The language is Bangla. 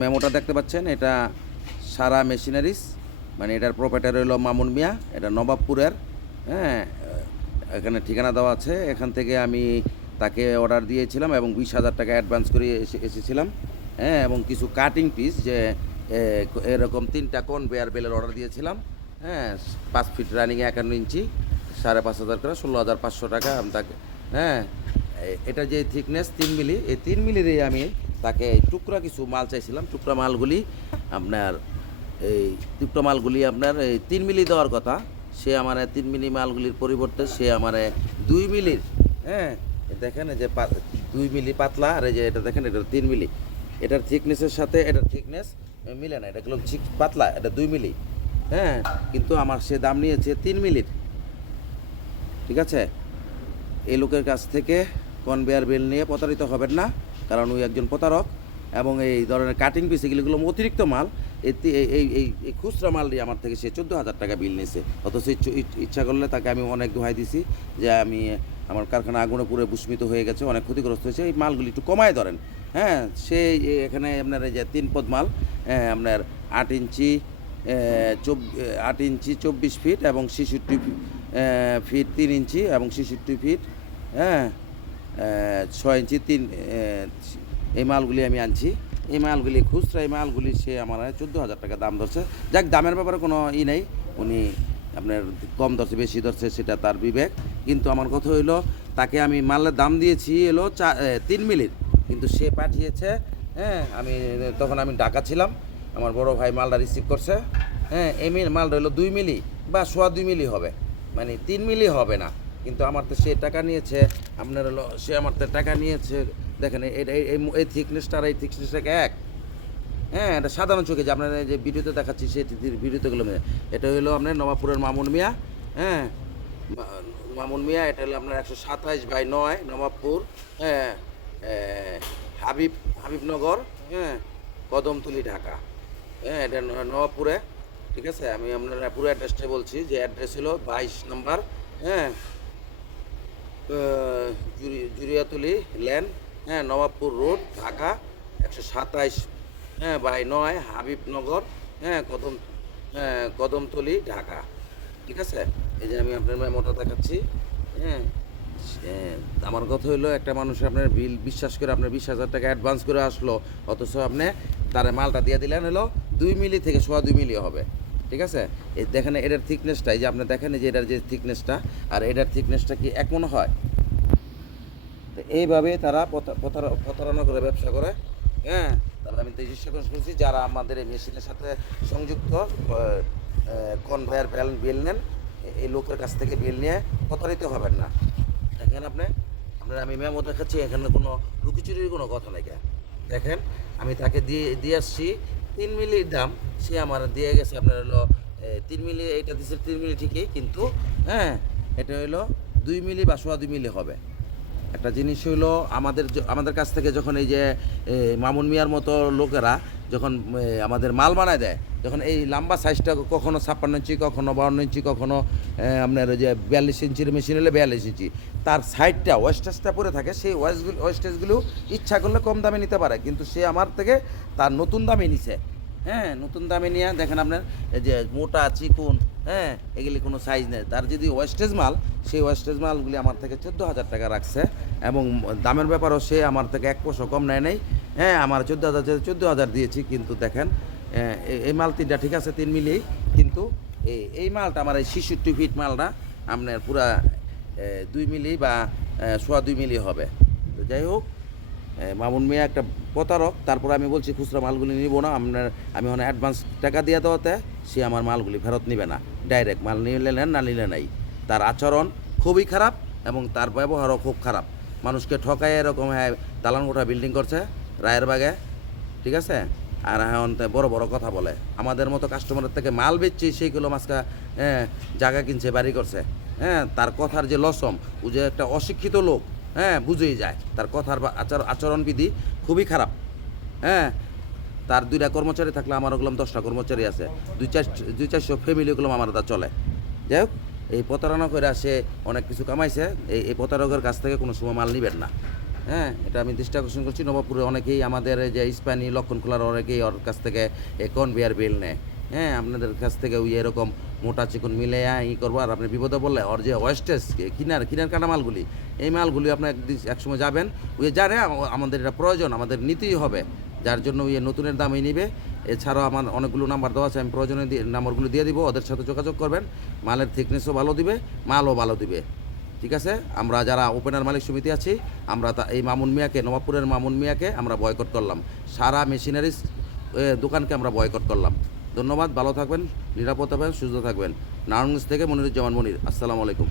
মেমোটা দেখতে পাচ্ছেন, এটা সারা মেশিনারিজ, মানে এটার প্রোপাইটার হলো মামুন মিয়া, এটা নবাবপুরের। হ্যাঁ, এখানে ঠিকানা দেওয়া আছে। এখান থেকে আমি তাকে অর্ডার দিয়েছিলাম এবং 20,000 টাকা অ্যাডভান্স করে এসেছিলাম। হ্যাঁ, এবং কিছু কাটিং পিস, যে এরকম 3টা কনভেয়ার বেলের অর্ডার দিয়েছিলাম। হ্যাঁ, 5 ফিট রানিং 51 ইঞ্চি, 5,500 করে 16,500 টাকা আমি তাকে। হ্যাঁ, এটা যে থিকনেস 3 মিলি, এই 3 মিলিরই আমি তাকে টুকরা কিছু মাল চাইছিলাম। টুকরা মালগুলি আপনার এই 3 মিলি দেওয়ার কথা। সে আমার 3 মিলি মালগুলির পরিবর্তে সে আমার 2 মিলির। হ্যাঁ, দেখেন এই যে 2 মিলি পাতলা, আর এই যে এটা দেখেন, এটা 3 মিলি। এটার থিকনেসের সাথে এটার থিকনেস মিলে না, এটা পাতলা, এটা 2 মিলি। হ্যাঁ, কিন্তু আমার সে দাম নিয়েছে 3 মিলির। ঠিক আছে, এই লোকের কাছ থেকে কনভেয়ার বেল নিয়ে প্রতারিত হবেন না, কারণ ওই একজন প্রতারক। এবং এই ধরনের কাটিং পিস এগুলো অতিরিক্ত মাল। এই খুচরা মাল দিয়ে আমার থেকে সে 14,000 টাকা বিল নিয়েছে। অথচ ইচ্ছা করলে তাকে আমি অনেক দোহাই দিছি যে আমার কারখানা আগুনে পুরো ভূস্মিত হয়ে গেছে, অনেক ক্ষতিগ্রস্ত হয়েছে, এই মালগুলি একটু কমায় ধরেন। হ্যাঁ, সেই এখানে আপনার এই যে 3 পদ মাল, আপনার 8 ইঞ্চি 24 ফিট এবং 66 ফিট 3 ইঞ্চি এবং 66 ফিট। হ্যাঁ, 6 ইঞ্চি 3, এই মালগুলি আমি আনছি। এই মালগুলি খুচরা, এই মালগুলি সে আমার 14,000 টাকা দাম ধরছে। যাক, দামের ব্যাপারে কোনো নেই, উনি আপনার কম ধরছে বেশি ধরছে সেটা তার বিবেক। কিন্তু আমার কথা হইলো, তাকে আমি মালের দাম দিয়েছি এলো 3 মিলির, কিন্তু সে পাঠিয়েছে। হ্যাঁ, তখন আমি ঢাকা ছিলাম, আমার বড় ভাই মালটা রিসিভ করছে। হ্যাঁ, এই মালটা হলো 2 মিলি বা 2.25 মিলি হবে, মানে 3 মিলি হবে না। কিন্তু আমার তো সে টাকা নিয়েছে, আপনার হলো সে আমার তো টাকা নিয়েছে। দেখেন, এই থিকনেসটা আর এই থিকনেসটাকে এক। হ্যাঁ, এটা সাধারণ চোখে যে আপনার যে ভিডিওতে দেখাচ্ছি সে ভিডিওতেগুলো, এটা হলো আপনার নবাবপুরের মামুন মিয়া। হ্যাঁ, মামুন মিয়া, এটা হলো আপনার 127/9 নবাবপুর। হ্যাঁ, হাবিবনগর। হ্যাঁ, কদমতলী, ঢাকা। হ্যাঁ, এটা নবাবপুরে। ঠিক আছে, আমি আপনার পুরো অ্যাড্রেসটা বলছি, যে অ্যাড্রেস হলো 22 নম্বর। হ্যাঁ, জুরিয়াতুলি লেন। হ্যাঁ, নবাবপুর রোড, ঢাকা 127/9 হাবিবনগর। হ্যাঁ, কদমতলী, ঢাকা। ঠিক আছে, এই যে আমি আপনার মেমোটা দেখাচ্ছি। হ্যাঁ, আমার কথা হলো, একটা মানুষ আপনার বিল বিশ্বাস করে আপনার 20,000 টাকা অ্যাডভান্স করে আসলো, অথচ আপনি তার মালটা দিয়ে দিলেন হলো 2 মিলি থেকে 2.25 মিলি হবে। ঠিক আছে, এই দেখেন এটার থিকনেসটা, এই যে আপনি দেখেন যে এটার যে থিকনেসটা আর এটার থিকনেসটা কি এক মনে হয়? তো এইভাবে তারা প্রতারণা করে ব্যবসা করে। হ্যাঁ, তাহলে আমি তো চেষ্টা করছি, যারা আমাদের এই মেশিনের সাথে সংযুক্ত কনভেয়ার বেল নেন, এই লোকের কাছ থেকে বিল নিয়ে প্রতারিত হবেন না। দেখেন আপনার আমি মেমো দেখাচ্ছি, এখানে কোনো লুকিচুরির কোনো কথা নাই। দেখেন, আমি তাকে দিয়ে আসছি 3 মিলির দাম, সে আমার দিয়ে গেছে আপনার হলো 3 মিলি। এইটা দিচ্ছে 3 মিলি ঠিকই, কিন্তু হ্যাঁ, এটা হলো 2 মিলি বা 2.25 মিলি হবে। একটা জিনিস হইলো, আমাদের কাছ থেকে যখন এই যে মামুন মিয়ার মতো লোকেরা যখন আমাদের মাল বানায় দেয়, যখন এই লম্বা সাইজটা কখনো 56 ইঞ্চি, কখনো 52 ইঞ্চি, কখনো আপনার ওই যে 42 ইঞ্চির মেশিন হলে 42 ইঞ্চি, তার সাইডটা ওয়েস্টেজটা পড়ে থাকে, সেই ওয়েস্টেজগুলো ইচ্ছা করলে কম দামে নিতে পারে, কিন্তু সে আমার থেকে তার নতুন দামে নিছে। হ্যাঁ, নতুন দামে নিয়ে দেখেন আপনার এই যে মোটা চিকুন, হ্যাঁ, এগুলি কোনো সাইজ নেই। তার যদি ওয়েস্টেজ মাল, সেই ওয়েস্টেজ মালগুলি আমার থেকে 14,000 টাকা রাখছে, এবং দামের ব্যাপারও সে আমার থেকে 1 পয়সা কম নেয় নাই। হ্যাঁ, আমার 14,000 দিয়েছি, কিন্তু দেখেন এই মাল 3টা ঠিক আছে 3 মিলি, কিন্তু এই মালটা আমার এই 66 ফিট মালটা আপনার পুরা 2 মিলি বা 2.25 মিলি হবে। তো যাই হোক, মামুন মিয়া একটা প্রতারক। তারপর আমি বলছি খুচরা মালগুলি নিব না, আমি অনেক অ্যাডভান্স টাকা দিয়ে দেওয়াতে সে আমার মালগুলি ফেরত নিবে না। ডাইরেক্ট মাল নিলে নেন, না নিলে নাই। তার আচরণ খুবই খারাপ এবং তার ব্যবহারও খুব খারাপ। মানুষকে ঠকায় এরকম দালান কোঠা বিল্ডিং করছে রায়েরবাগে। ঠিক আছে, আর এখন বড় বড় কথা বলে। আমাদের মতো কাস্টমারের থেকে মাল বেচছি, সেইগুলো মাছকা জায়গা কিনছে, বাড়ি করছে। হ্যাঁ, তার কথার যে লসম, ও যে একটা অশিক্ষিত লোক, হ্যাঁ, বুঝেই যায়। তার কথার আচরণবিধি খুবই খারাপ। হ্যাঁ, তার 2টা কর্মচারী থাকলে আমার ওগুলো 10টা কর্মচারী আছে, 200-400 ফ্যামিলি ওগুলো আমার তা চলে। যাই হোক, এই প্রতারণা করে সে অনেক কিছু কামাইছে। এই প্রতারকের কাছ থেকে কোনো সময় মাল নিবেন না। হ্যাঁ, এটা আমি দৃষ্টি আকর্ষণ করছি। নবাবপুরে অনেকেই আমাদের এই যে ইস্পানি লক্ষণখোলার অনেকেই ওর কাছ থেকে কনভেয়ার বেল্ট নেয়। হ্যাঁ, আপনাদের কাছ থেকে ওই এরকম মোটা চিকন মিলে করবো, আর আপনি বিপদে বললে ওর যে ওয়েস্টেজ কিনার কাটা মালগুলি, এই মালগুলি আপনি একসময় যাবেন, ওই জানে আমাদের এটা প্রয়োজন, আমাদের নিতেই হবে, যার জন্য ওই নতুনের দামই নিবে। এছাড়াও আমার অনেকগুলো নাম্বার দেওয়া আছে, আমি প্রয়োজনে নাম্বারগুলো দিয়ে দিব, ওদের সাথে যোগাযোগ করবেন। মালের থিকনেসও ভালো দিবে, মালও ভালো দিবে। ঠিক আছে, আমরা যারা ওপেনার মালিক সমিতি আছি, আমরা এই মামুন মিয়াকে, নবাবপুরের মামুন মিয়াকে আমরা বয়কট করলাম, সারা মেশিনারিজ দোকানকে আমরা বয়কট করলাম। ধন্যবাদ, ভালো থাকবেন, নিরাপদ থাকবেন, সুস্থ থাকবেন। নারায়ণগঞ্জ থেকে মনিরুজ্জামান মনির, আসসালামু আলাইকুম।